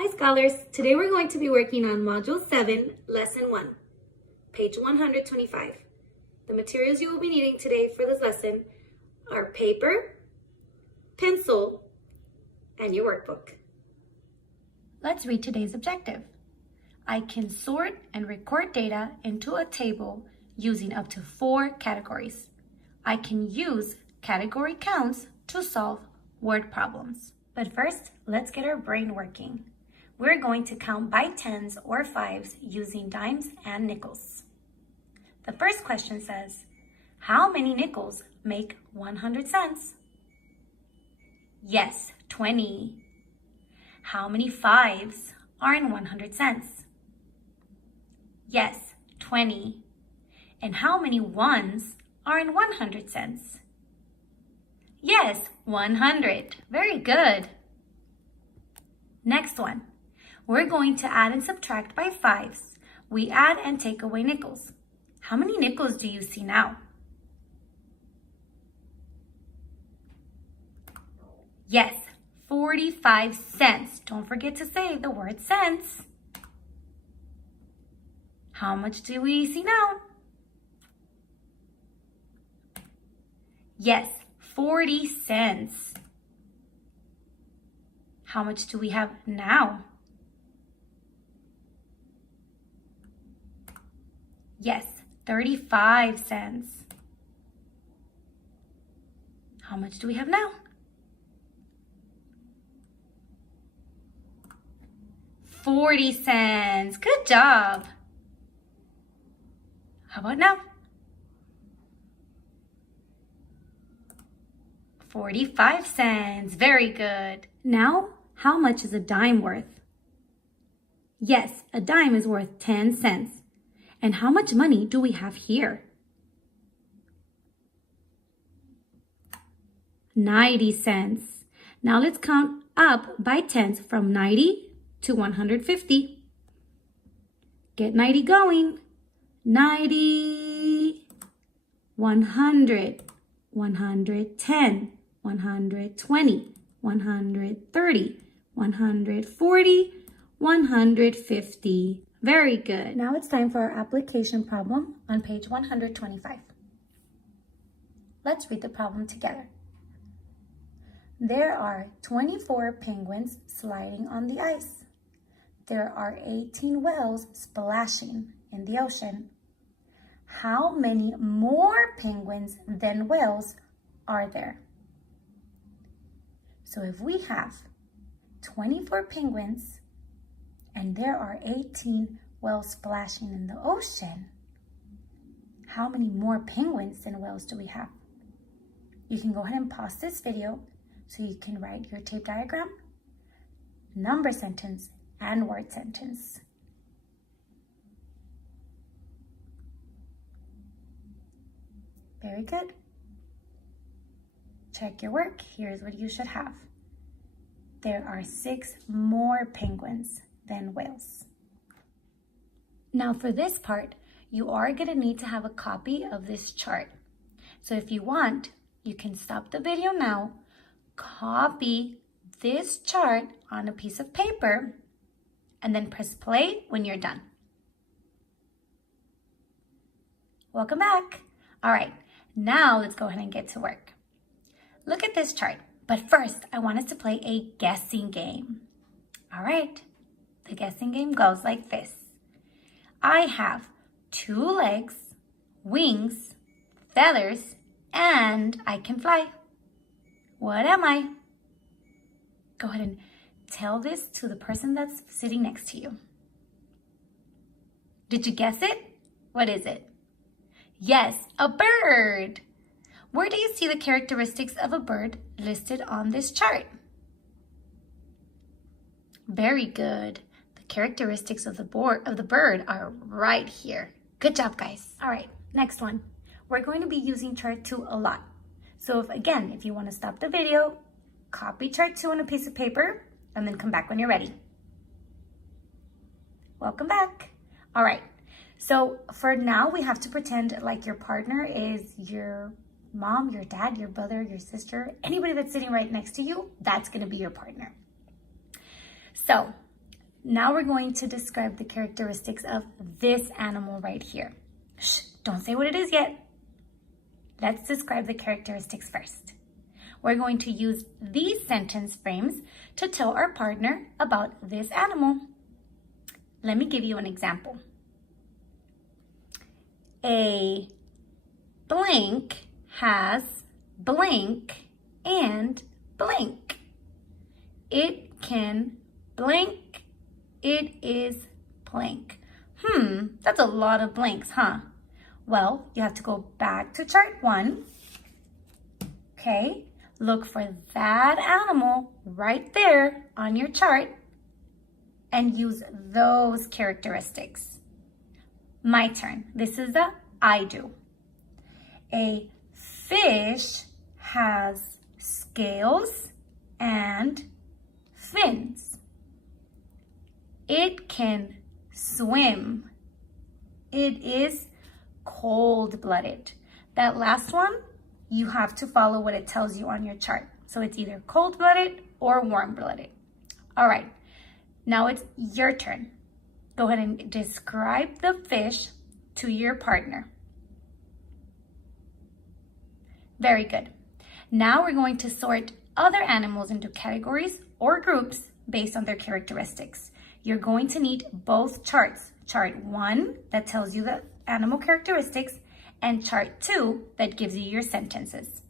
Hi scholars, today we're going to be working on Module 7, Lesson 1, page 125. The materials you will be needing today for this lesson are paper, pencil, and your workbook. Let's read today's objective. I can sort and record data into a table using up to 4 categories. I can use category counts to solve word problems. But first, let's get our brain working. We're going to count by tens or fives using dimes and nickels. The first question says, how many nickels make 100 cents? Yes, 20. How many fives are in 100 cents? Yes, 20. And how many ones are in 100 cents? Yes, 100. Very good. Next one. We're going to add and subtract by fives. We add and take away nickels. How many nickels do you see now? Yes, 45 cents. Don't forget to say the word cents. How much do we see now? Yes, 40 cents. How much do we have now? Yes, 35 cents. How much do we have now? 40 cents. Good job. How about now? 45 cents. Very good. Now, how much is a dime worth? Yes, a dime is worth 10 cents. And how much money do we have here? 90 cents. Now let's count up by tens from 90 to 150. Get 90 going. 90, 100, 110, 120, 130, 140, 150. Very good. Now it's time for our application problem on page 125. Let's read the problem together. There are 24 penguins sliding on the ice. There are 18 whales splashing in the ocean. How many more penguins than whales are there? So if we have 24 penguins and there are 18 whales splashing in the ocean, how many more penguins than whales do we have? You can go ahead and pause this video so you can write your tape diagram, number sentence, and word sentence. Very good. Check your work. Here's what you should have. There are 6 more penguins than whales. Now for this part, you are going to need to have a copy of this chart. So if you want, you can stop the video now, copy this chart on a piece of paper, and then press play when you're done. Welcome back. All right, now let's go ahead and get to work. Look at this chart, but first I want us to play a guessing game. All right, the guessing game goes like this. I have 2 legs, wings, feathers, and I can fly. What am I? Go ahead and tell this to the person that's sitting next to you. Did you guess it? What is it? Yes, a bird. Where do you see the characteristics of a bird listed on this chart? Very good. The characteristics of the bird are right here. Good job, guys. All right, next one. We're going to be using chart 2 a lot. So if you want to stop the video, copy chart 2 on a piece of paper, and then come back when you're ready. Welcome back. All right, so for now, we have to pretend like your partner is your mom, your dad, your brother, your sister, anybody that's sitting right next to you, that's gonna be your partner. So Now we're going to describe the characteristics of this animal right here. Shh, don't say what it is yet. Let's describe the characteristics first. We're going to use these sentence frames to tell our partner about this animal. Let me give you an example. A blank has blank and blank. It can blank. It is blank. That's a lot of blanks, huh? Well, you have to go back to chart 1. Okay, look for that animal right there on your chart and use those characteristics. My turn. This is the I do. A fish has scales and fins. It can swim. It is cold-blooded. That last one, you have to follow what it tells you on your chart. So it's either cold-blooded or warm-blooded. All right, now it's your turn. Go ahead and describe the fish to your partner. Very good. Now we're going to sort other animals into categories or groups based on their characteristics. You're going to need both charts. Chart 1 that tells you the animal characteristics and chart 2 that gives you your sentences.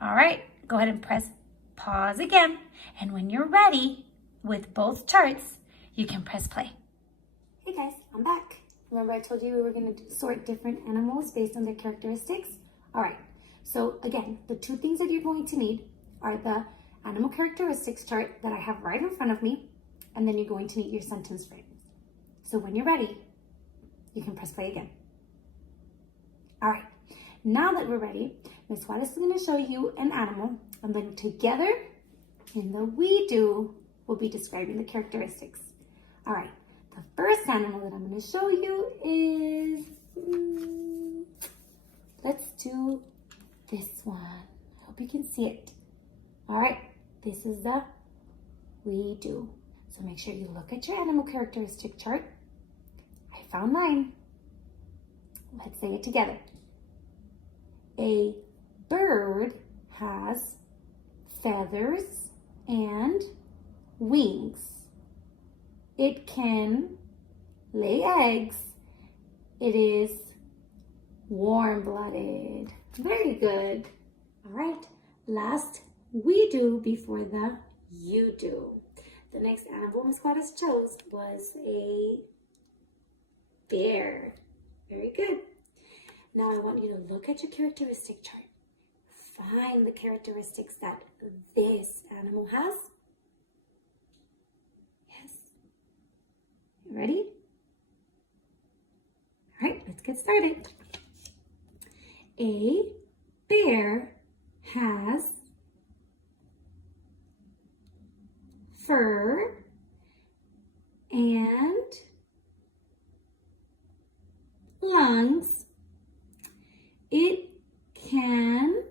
All right, go ahead and press pause again. And when you're ready with both charts, you can press play. Hey guys, I'm back. Remember I told you we were going to sort different animals based on their characteristics? All right, so again, the 2 things that you're going to need are the animal characteristics chart that I have right in front of me, and then you're going to need your sentence frames. So when you're ready, you can press play again. All right, now that we're ready, Ms. Juarez is going to show you an animal, and then together in the we do, we'll be describing the characteristics. All right, the first animal that I'm going to show you is, let's do this one. I hope you can see it. All right, this is the we do. So make sure you look at your animal characteristic chart. I found mine. Let's say it together. A bird has feathers and wings. It can lay eggs. It is warm-blooded. Very good. All right, last we do before the you do. The next animal Ms. Juarez chose was a bear. Very good. Now I want you to look at your characteristic chart. Find the characteristics that this animal has. Yes. You ready? All right, let's get started. A bear has fur and lungs. It can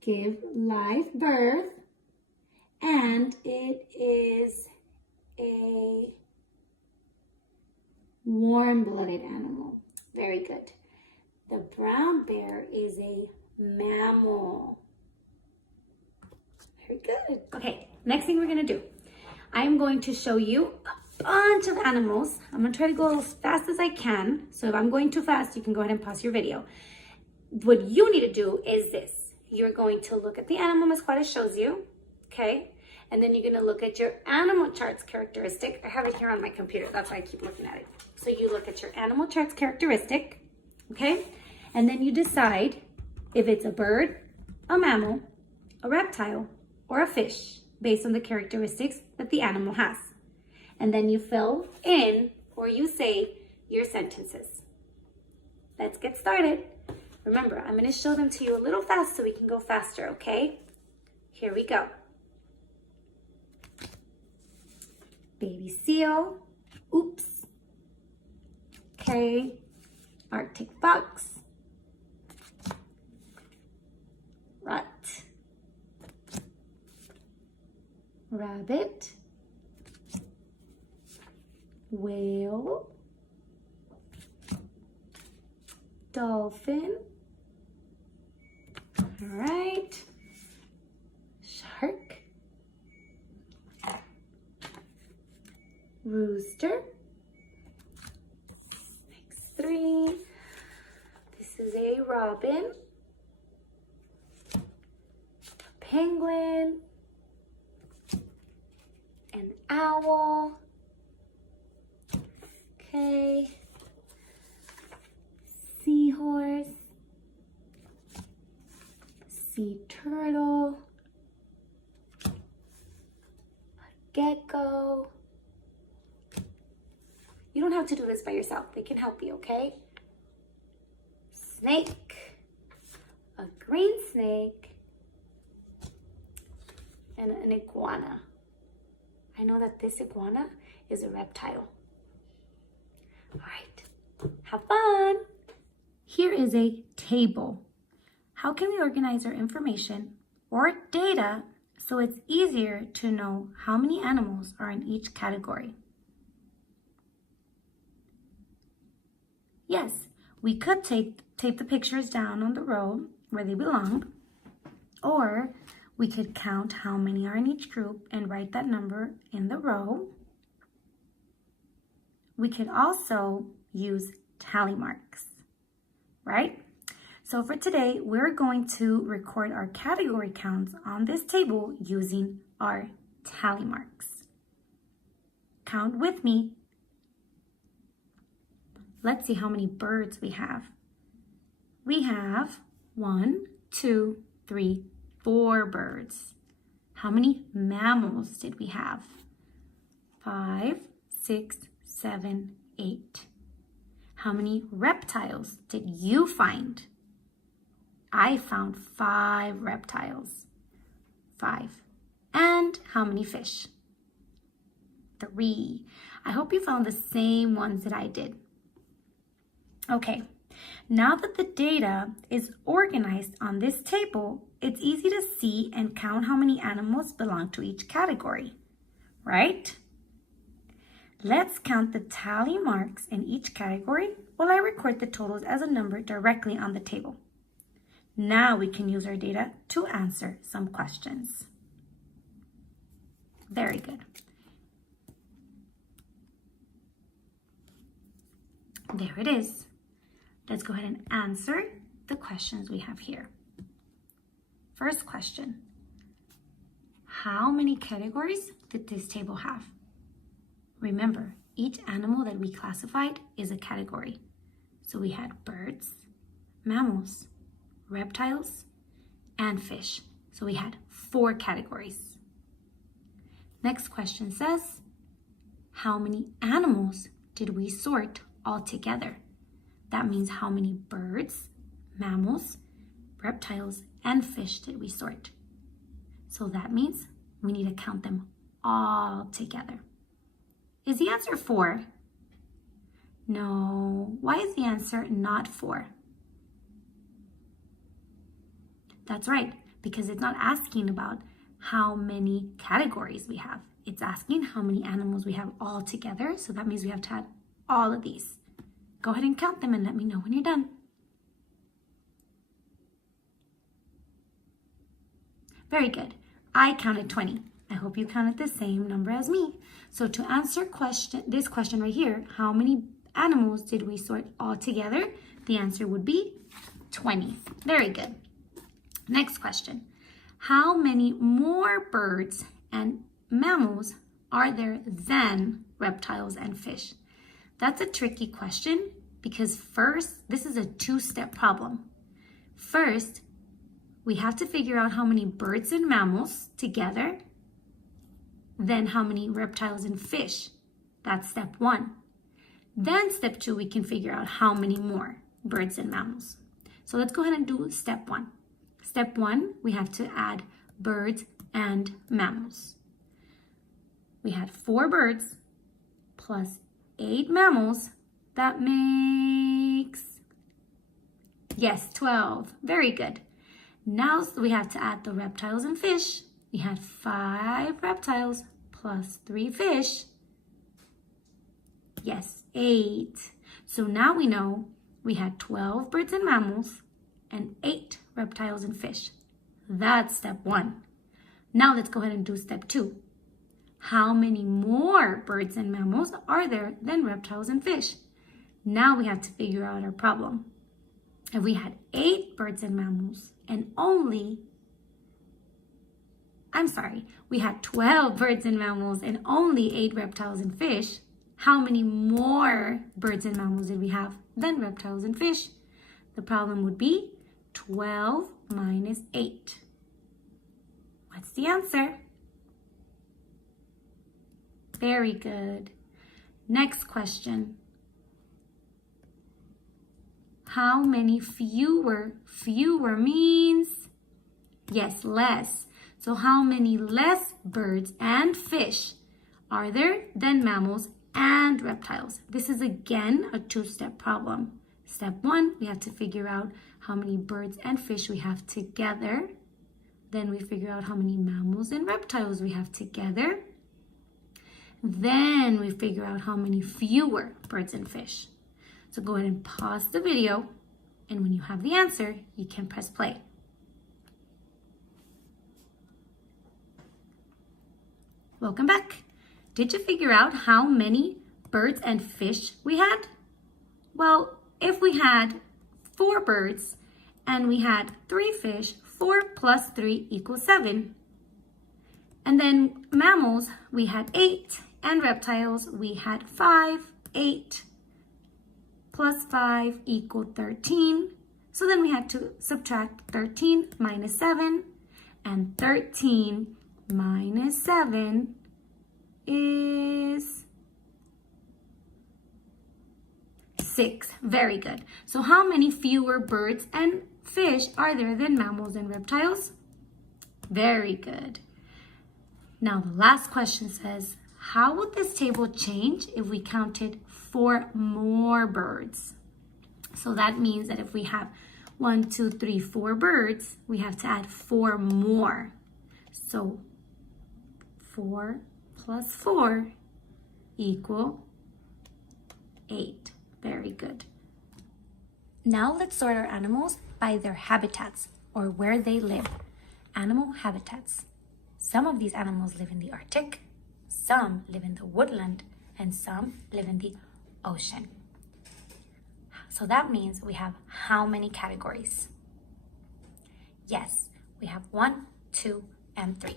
give live birth, and it is a warm-blooded animal. Very good. The brown bear is a mammal. Very good. Okay, next thing we're gonna do. I'm going to show you a bunch of animals. I'm gonna try to go as fast as I can. So if I'm going too fast, you can go ahead and pause your video. What you need to do is this. You're going to look at the animal Ms. Juarez shows you, okay? And then you're gonna look at your animal charts characteristic. I have it here on my computer, that's why I keep looking at it. So you look at your animal charts characteristic, okay? And then you decide if it's a bird, a mammal, a reptile, or a fish based on the characteristics that the animal has. And then you fill in or you say your sentences. Let's get started. Remember, I'm going to show them to you a little fast so we can go faster, okay? Here we go. Baby seal. Oops. Okay. Arctic fox. Rut. rabbit, whale, dolphin, all right, shark, rooster, next three, this is a robin, penguin, an owl, okay, seahorse, sea turtle, a gecko. You don't have to do this by yourself. They can help you, okay? Snake, a green snake, and an iguana. I know that this iguana is a reptile. All right, have fun. Here is a table. How can we organize our information or data so it's easier to know how many animals are in each category? Yes, we could tape the pictures down on the row where they belong, or we could count how many are in each group and write that number in the row. We could also use tally marks, right? So for today, we're going to record our category counts on this table using our tally marks. Count with me. Let's see how many birds we have. We have 1, 2, 3, 4 birds. How many mammals did we have? 5, 6, 7, 8. How many reptiles did you find? I found 5 reptiles. 5. And how many fish? 3. I hope you found the same ones that I did. Okay, now that the data is organized on this table, it's easy to see and count how many animals belong to each category, right? Let's count the tally marks in each category while I record the totals as a number directly on the table. Now we can use our data to answer some questions. Very good. There it is. Let's go ahead and answer the questions we have here. First question, how many categories did this table have? Remember, each animal that we classified is a category. So we had birds, mammals, reptiles, and fish. So we had 4 categories. Next question says, how many animals did we sort all together? That means how many birds, mammals, reptiles, and fish did we sort? So that means we need to count them all together. Is the answer 4? No. Why is the answer not 4? That's right, because it's not asking about how many categories we have. It's asking how many animals we have all together. So that means we have to add all of these. Go ahead and count them and let me know when you're done. Very good. I counted 20. I hope you counted the same number as me. So to answer this question right here, how many animals did we sort all together? The answer would be 20. Very good. Next question. How many more birds and mammals are there than reptiles and fish? That's a tricky question because first, this is a 2-step problem. First, we have to figure out how many birds and mammals together, then how many reptiles and fish. That's step 1. Then step 2, we can figure out how many more birds and mammals. So let's go ahead and do step 1. Step 1, we have to add birds and mammals. We had 4 birds plus 8 mammals. That makes, yes, 12. Very good. Now we have to add the reptiles and fish. We had 5 reptiles plus 3 fish. Yes, 8. So now we know we had 12 birds and mammals and 8 reptiles and fish. That's step 1. Now let's go ahead and do step 2. How many more birds and mammals are there than reptiles and fish? Now we have to figure out our problem. If we had 8 birds and mammals and we had 12 birds and mammals and only 8 reptiles and fish, how many more birds and mammals did we have than reptiles and fish? The problem would be 12 minus 8. What's the answer? Very good. Next question. How many fewer? Fewer means, yes, less. So how many less birds and fish are there than mammals and reptiles? This is again a 2-step problem. Step 1, we have to figure out how many birds and fish we have together. Then we figure out how many mammals and reptiles we have together. Then we figure out how many fewer birds and fish. So go ahead and pause the video, and when you have the answer, you can press play. Welcome back. Did you figure out how many birds and fish we had? Well, if we had 4 birds and we had 3 fish, 4 plus 3 equals 7. And then mammals, we had 8, and reptiles, we had 5. 8 plus 5 equaled 13. So then we had to subtract 13 minus 7, and 13 minus 7 is 6. Very good. So how many fewer birds and fish are there than mammals and reptiles? Very good. Now the last question says, how would this table change if we counted 4 more birds? So that means that if we have 1, 2, 3, 4 birds, we have to add 4 more. So 4 plus 4 equal 8. Very good. Now let's sort our animals by their habitats, or where they live. Animal habitats. Some of these animals live in the Arctic, some live in the woodland, and some live in the ocean. So that means we have how many categories? Yes, we have 1, 2, and 3.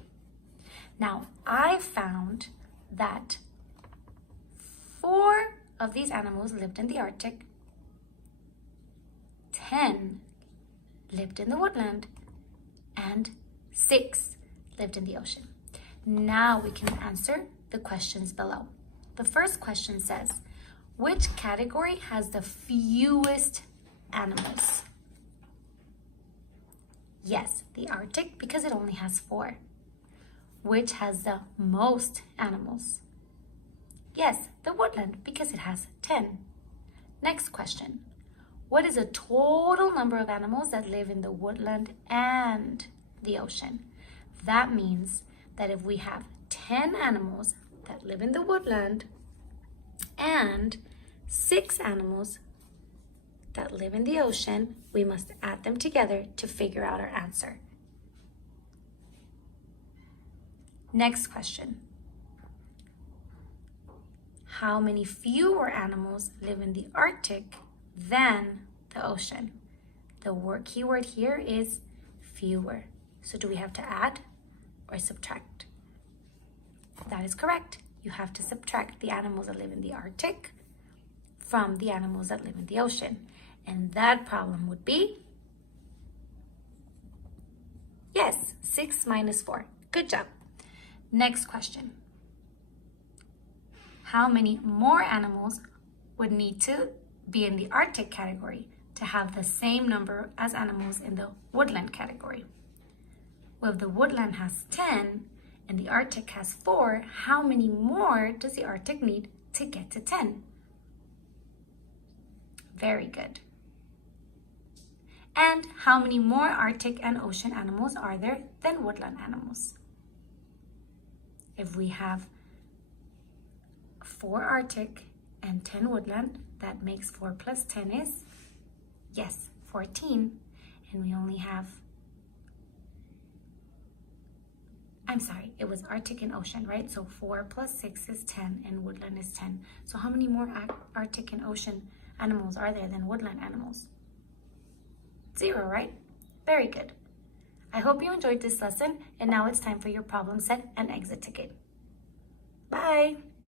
Now, I found that 4 of these animals lived in the Arctic, 10 lived in the woodland, and 6 lived in the ocean. Now we can answer the questions below. The first question says, which category has the fewest animals? Yes, the Arctic, because it only has 4. Which has the most animals? Yes, the woodland, because it has 10. Next question. What is the total number of animals that live in the woodland and the ocean? That means that if we have 10 animals that live in the woodland and 6 animals that live in the ocean, we must add them together to figure out our answer. Next question. How many fewer animals live in the Arctic than the ocean? The keyword here is fewer. So do we have to add or subtract? That is correct. You have to subtract the animals that live in the Arctic from the animals that live in the ocean. And that problem would be, yes, 6 minus 4. Good job. Next question. How many more animals would need to be in the Arctic category to have the same number as animals in the woodland category? Well, if the woodland has 10 and the Arctic has 4, how many more does the Arctic need to get to 10? Very good. And how many more Arctic and ocean animals are there than woodland animals? If we have 4 Arctic and 10 woodland, that makes 4 plus 10 is, yes, 14. And we only have, I'm sorry, it was Arctic and ocean, right? So 4 plus 6 is 10 and woodland is 10. So how many more Arctic and ocean animals are there than woodland animals? 0, right? Very good. I hope you enjoyed this lesson, and now it's time for your problem set and exit ticket. Bye!